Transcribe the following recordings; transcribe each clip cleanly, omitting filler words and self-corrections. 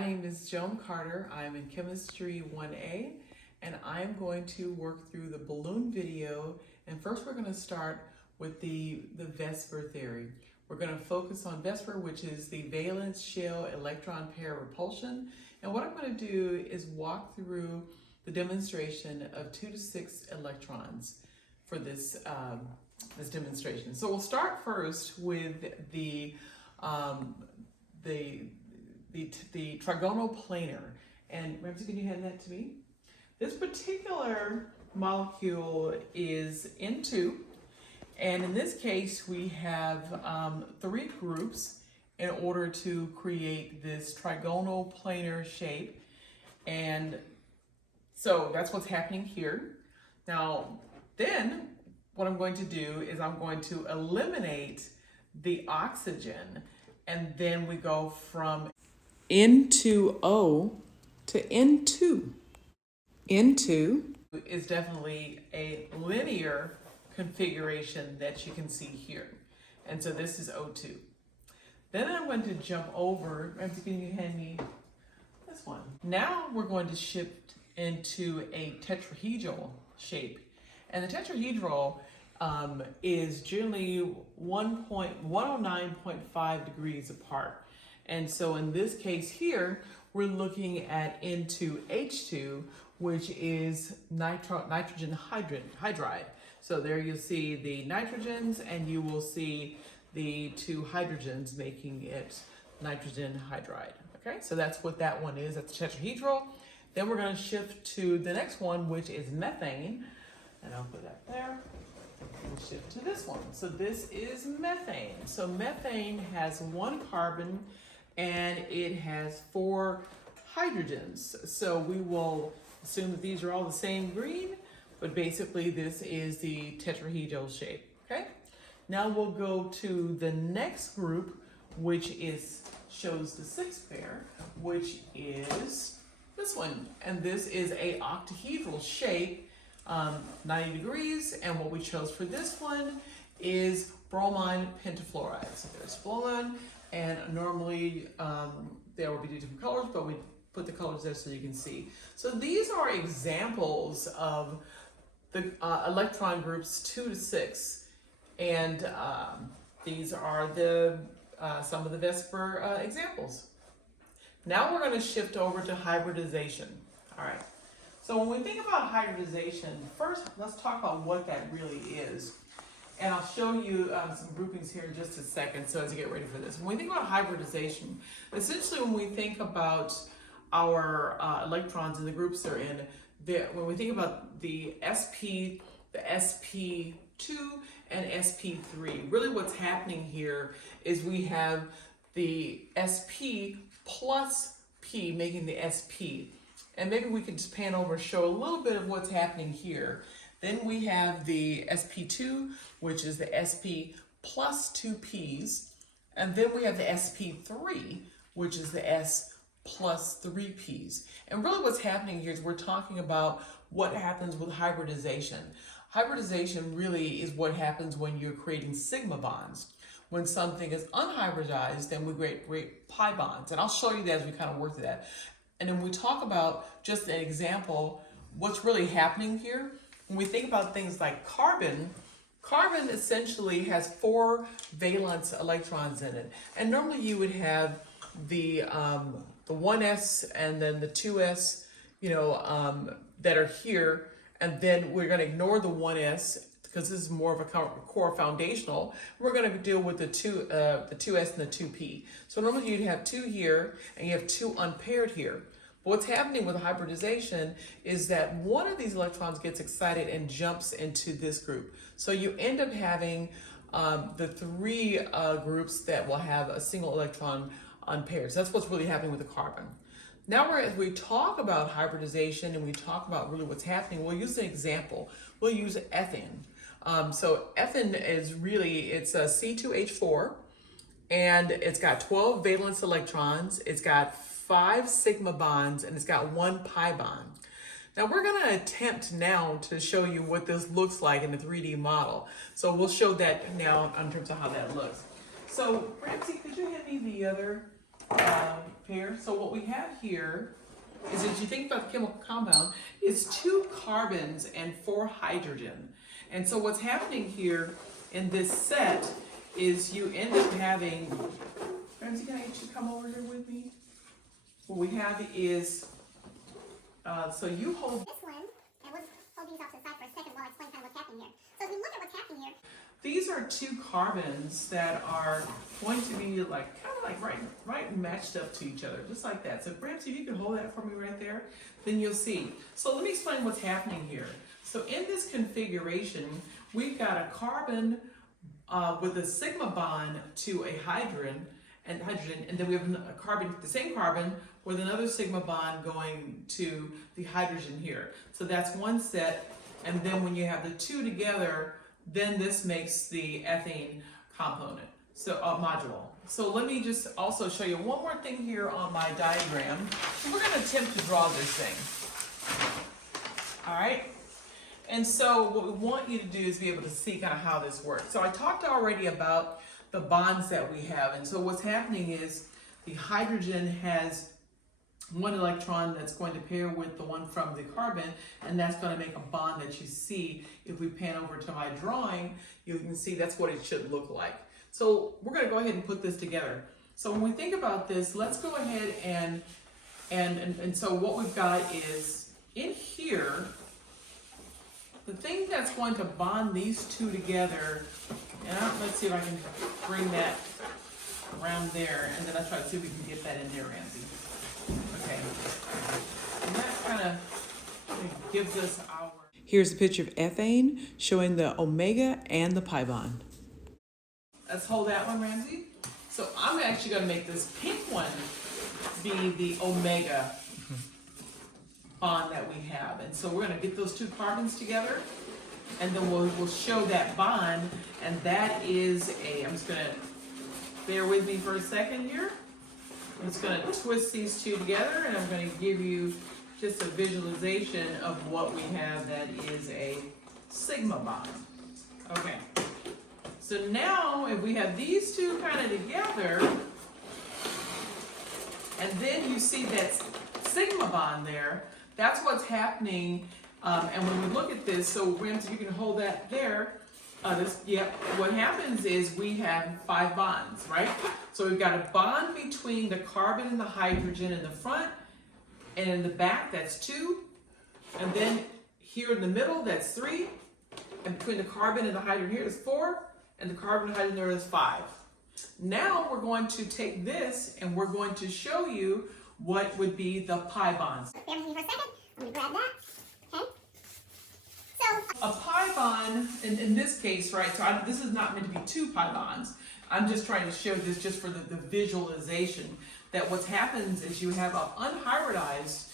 My name is Joan Carter. I'm in Chemistry 1A, and I'm going to work through the balloon video. And first we're going to start with the VSEPR theory. We're going to focus on VSEPR, which is the valence shell electron pair repulsion. And what I'm going to do is walk through the demonstration of 2 to 6 electrons for this demonstration. So we'll start first with the trigonal planar. And Ramsey, can you hand that to me? This particular molecule is N2, and in this case we have 3 groups in order to create this trigonal planar shape. And so that's what's happening here. Now then what I'm going to do is I'm going to eliminate the oxygen, and then we go from N2O to N2. N2 is definitely a linear configuration that you can see here. And so this is O2. Then I'm going to jump over, can you hand me this one? Now we're going to shift into a tetrahedral shape. And the tetrahedral is generally 109.5 degrees apart. And so in this case here, we're looking at N2H2, which is nitrogen hydride. So there you'll see the nitrogens, and you will see the 2 hydrogens making it nitrogen hydride. Okay, so that's what that one is. That's tetrahedral. Then we're going to shift to the next one, which is methane. And I'll put that there. We'll shift to this one. So this is methane. So methane has 1 carbon and it has 4 hydrogens. So we will assume that these are all the same green, but basically this is the tetrahedral shape, okay? Now we'll go to the next group, which shows the 6th pair, which is this one. And this is a octahedral shape, 90 degrees, and what we chose for this one is bromine pentafluoride. So there's bromine, and normally there will be different colors, but we put the colors there so you can see. So these are examples of the electron groups 2 to 6, and these are some of the VSEPR examples. Now we're going to shift over to hybridization. All right. So when we think about hybridization, first let's talk about what that really is. And I'll show you some groupings here in just a second, so as you get ready for this. When we think about hybridization, essentially when we think about our electrons and the groups they're in, when we think about the SP, the SP2, and SP3, really what's happening here is we have the SP plus P making the SP. And maybe we could just pan over and show a little bit of what's happening here. Then we have the SP2, which is the SP plus 2 Ps. And then we have the SP3, which is the S plus 3 Ps. And really what's happening here is we're talking about what happens with hybridization. Hybridization really is what happens when you're creating sigma bonds. When something is unhybridized, then we create pi bonds. And I'll show you that as we kind of work through that. And then we talk about, just an example, what's really happening here. When we think about things like carbon, carbon essentially has 4 valence electrons in it. And normally you would have the 1s and then the 2s, that are here. And then we're going to ignore the 1s because this is more of a core foundational. We're going to deal with the 2s and the 2p. So normally you'd have 2 here and you have 2 unpaired here. But what's happening with hybridization is that one of these electrons gets excited and jumps into this group. So you end up having the 3 groups that will have a single electron unpaired. So that's what's really happening with the carbon. Now as we talk about hybridization and we talk about really what's happening, we'll use an example. We'll use ethane. So ethane is it's a C2H4, and it's got 12 valence electrons. It's got 5 sigma bonds, and it's got 1 pi bond. Now we're going to attempt now to show you what this looks like in the 3D model. So we'll show that now in terms of how that looks. So Ramsey, could you hand me the other pair. So what we have here is, as you think about the chemical compound, is 2 carbons and 4 hydrogen. And so what's happening here in this set is you end up having, Ramsey, can I get you to come over here with me? What we have is, so you hold this one, and we'll hold these off to the side for a second while I explain kind of what's happening here. So if we look at what's happening here, these are 2 carbons that are going to be like kind of like right matched up to each other, just like that. So Ramsey, if you can hold that for me right there, then you'll see. So let me explain what's happening here. So in this configuration, we've got a carbon with a sigma bond to a hydrogen, and then we have a carbon, the same carbon, with another sigma bond going to the hydrogen here. So that's one set, and then when you have the 2 together, then this makes the ethane component, so module. So let me just also show you one more thing here on my diagram. So we're going to attempt to draw this thing. All right. And so what we want you to do is be able to see kind of how this works. So I talked already about the bonds that we have. And so what's happening is the hydrogen has 1 electron that's going to pair with the one from the carbon, and that's going to make a bond that you see. If we pan over to my drawing, you can see that's what it should look like. So we're going to go ahead and put this together. So when we think about this, let's go ahead and so what we've got is in here, the thing that's going to bond these 2 together, and let's see if I can bring that around there, and then I'll try to see if we can get that in there, Ramsey. Okay, and that kind of gives us our... Here's a picture of ethane showing the omega and the pi bond. Let's hold that one, Ramsey. So I'm actually going to make this pink one be the omega bond that we have. And so we're going to get those 2 carbons together, and then we'll show that bond, and that is I'm just going to, bear with me for a second here. I'm just going to twist these 2 together, and I'm going to give you just a visualization of what we have that is a sigma bond. Okay. So now if we have these 2 kind of together, and then you see that sigma bond there, that's what's happening. And when we look at this, so Ramsey, you can hold that there. What happens is we have 5 bonds, right? So we've got a bond between the carbon and the hydrogen in the front, and in the back, that's 2. And then here in the middle, that's 3. And between the carbon and the hydrogen here is 4, and the carbon and hydrogen there is 5. Now we're going to take this, and we're going to show you what would be the pi bonds. bear with me for a second. Let me grab that. Okay. So A pi bond, in this case, right, so this is not meant to be 2 pi bonds. I'm just trying to show this just for the visualization, that what happens is you have an unhybridized,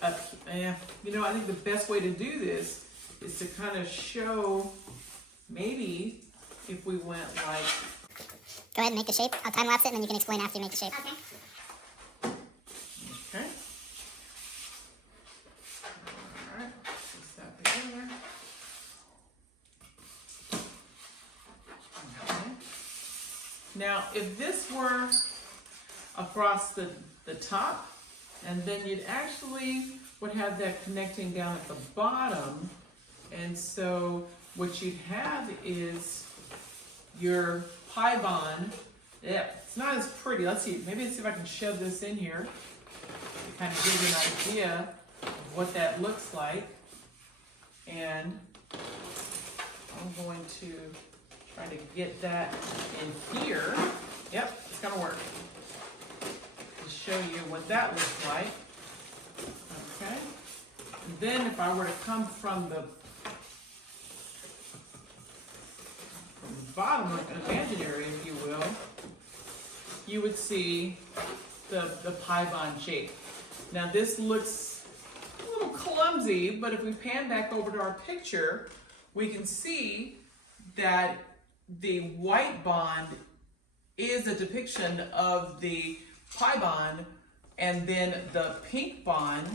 I think the best way to do this is to kind of show, maybe if we went like... Go ahead and make the shape. I'll time lapse it, and then you can explain after you make the shape. Okay. Okay. All right. Just that together. Okay. Now, if this were across the top, and then you'd actually would have that connecting down at the bottom, and so what you'd have is your pi bond. Yeah, it's not as pretty. Let's see, maybe let's see if I can shove this in here to kind of give you an idea of what that looks like. And I'm going to try to get that in here. Yep, it's gonna work. To show you what that looks like. Okay. And then if I were to come from the bottom, like an imaginary, if you will, you would see the pi bond shape. Now this looks a little clumsy, but if we pan back over to our picture, we can see that the white bond is a depiction of the pi bond, and then the pink bond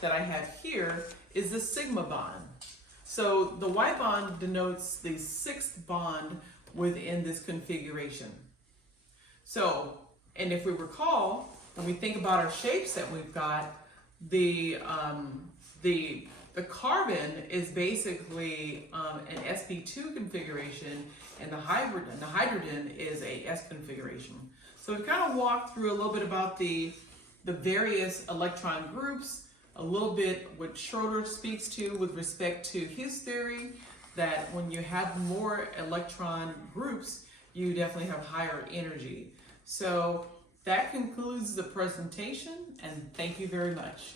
that I have here is the sigma bond. So the white bond denotes the 6th bond within this configuration. So, and if we recall, when we think about our shapes that we've got, the carbon is basically an sp2 configuration, and the hydrogen is a s configuration. So we kind of walked through a little bit about the various electron groups, a little bit what Schroeder speaks to with respect to his theory, that when you have more electron groups, you definitely have higher energy. So that concludes the presentation, and thank you very much.